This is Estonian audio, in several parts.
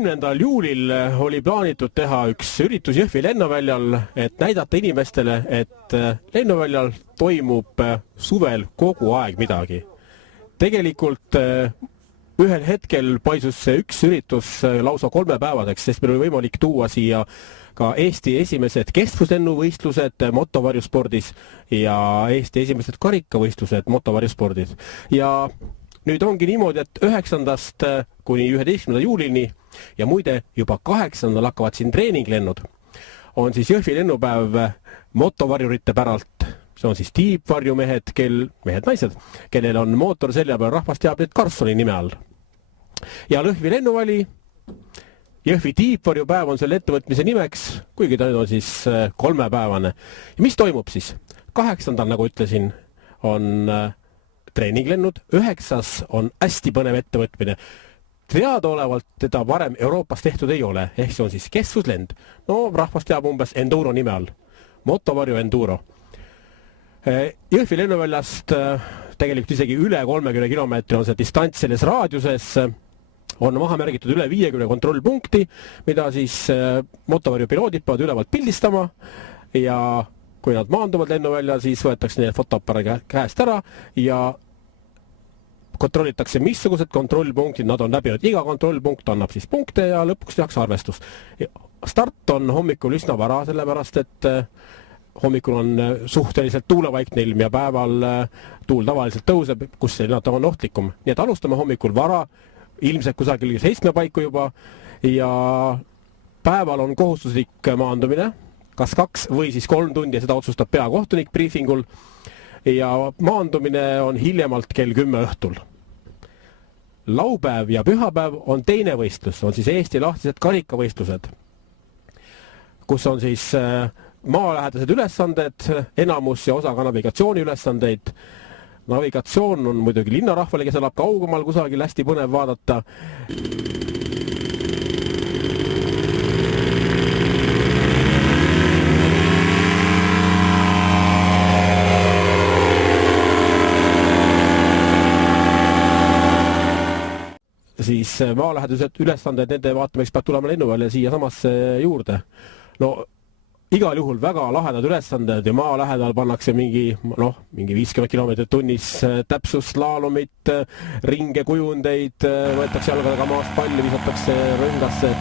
10. juulil oli plaanitud teha üks üritus Jõhvi lennuväljal, et näidata inimestele, et lennuväljal toimub suvel kogu aeg midagi. Tegelikult ühel hetkel paisus see üks üritus lausa 3 päevadeks, sest meil oli võimalik tuua siia ka Eesti esimesed kestvusennuvõistlused motovarjuspordis ja Eesti esimesed karikavõistlused motovarjuspordis. Ja nüüd ongi niimoodi, et 9. kuni 11. juulini ja muide juba 8. hakkavad siin treeninglennud, on siis Jõhvi lennupäev motovarjurite päralt. See on siis tiibvarjumehed, mehed-naised, kellel on mootor selja peal, rahvas teab neid Karlssoni nime all. Ja Lõhvi lennuvali, Jõhvi tiibvarjupäev on selle ettevõtmise nimeks, kuigi ta nüüd on siis 3-päevane. Ja mis toimub siis? 8. nagu ütlesin, on treeninglennud, 9. on hästi põnev ettevõtmine. Teadaolevalt teda varem Euroopas tehtud ei ole, ehk see on siis kestvuslend. No rahvas teab umbes Enduro nime all. Motovarju Enduro. Jõhvi lennuväljast tegelikult isegi üle 30 kilomeetri on see distants selles raadiuses. On maha märgitud üle 50 kontrollpunkti, mida siis motovarju piloodid peavad ülevalt pildistama ja kui nad maanduvad lennuvälja, siis võetakse neile fotoaparaadi käest ära ja kontrollitakse, missugused kontrollpunktid nad on läbinud. Iga kontrollpunkt annab siis punkte ja lõpuks tehakse arvestus. Start on hommikul üsna vara, sellepärast et hommikul on suhteliselt tuulevaikne ilm ja päeval tuul tavaliselt tõuseb, kus see on ohtlikum. Nii et alustame hommikul vara, ilmselt kusagil 7 paiku juba ja päeval on kohustuslik maandumine, kas 2 või siis 3 tundi ja seda otsustab peakohtunik briefingul ja maandumine on hiljemalt kell 10 õhtul. Laupäev ja pühapäev on teine võistlus, on siis Eesti lahtised karikavõistlused, kus on siis maalähedased ülesanded, enamus ja osa ka navigatsiooni ülesandeid. Navigatsioon on muidugi linnarahvale, kes elab kaugemal kusagil, hästi põnev vaadata. Siis maalähedased ülesanded, nende vaatamiseks peab tulema lennuvälja siia samasse juurde. No igal juhul väga lahedad ülesanded ja maa lähedal pannakse mingi 50 km tunnis täpsuslaalomit, ringekujundeid, võetakse jalgadega maast palli, visatakse rõngasse,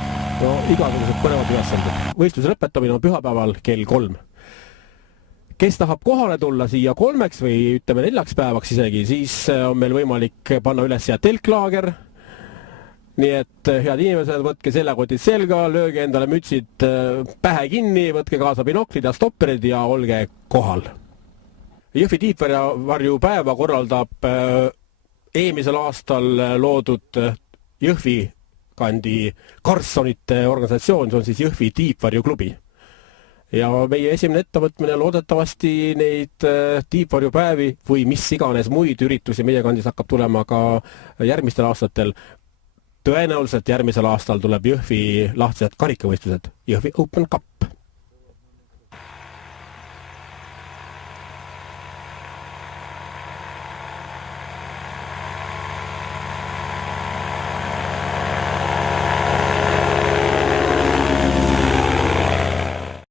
no igasugused põnevad ülesanded. Võistluse lõpetamine on pühapäeval kell 3. Kes tahab kohale tulla siia 3 või ütleme 4 päevaks isegi, siis on meil võimalik panna üles ja telklaager. Nii et head inimesed, võtke seljakotid selga, lööge endale mütsid pähe kinni, võtke kaasa binoklid ja stopperid ja olge kohal. Jõhvi tiibvarju päeva korraldab eelmisel aastal loodud Jõhvi kandi Karlssonite organisatsioon, see on siis Jõhvi tiibvarjuklubi. Ja meie esimene ettevõtmine loodetavasti neid tiibvarjupäevi või mis iganes muid üritusi meie kandis hakkab tulema ka järgmistel aastatel. Tõenäoliselt järgmisel aastal tuleb Jõhvi lahtised karikavõistlused, Jõhvi Open Cup.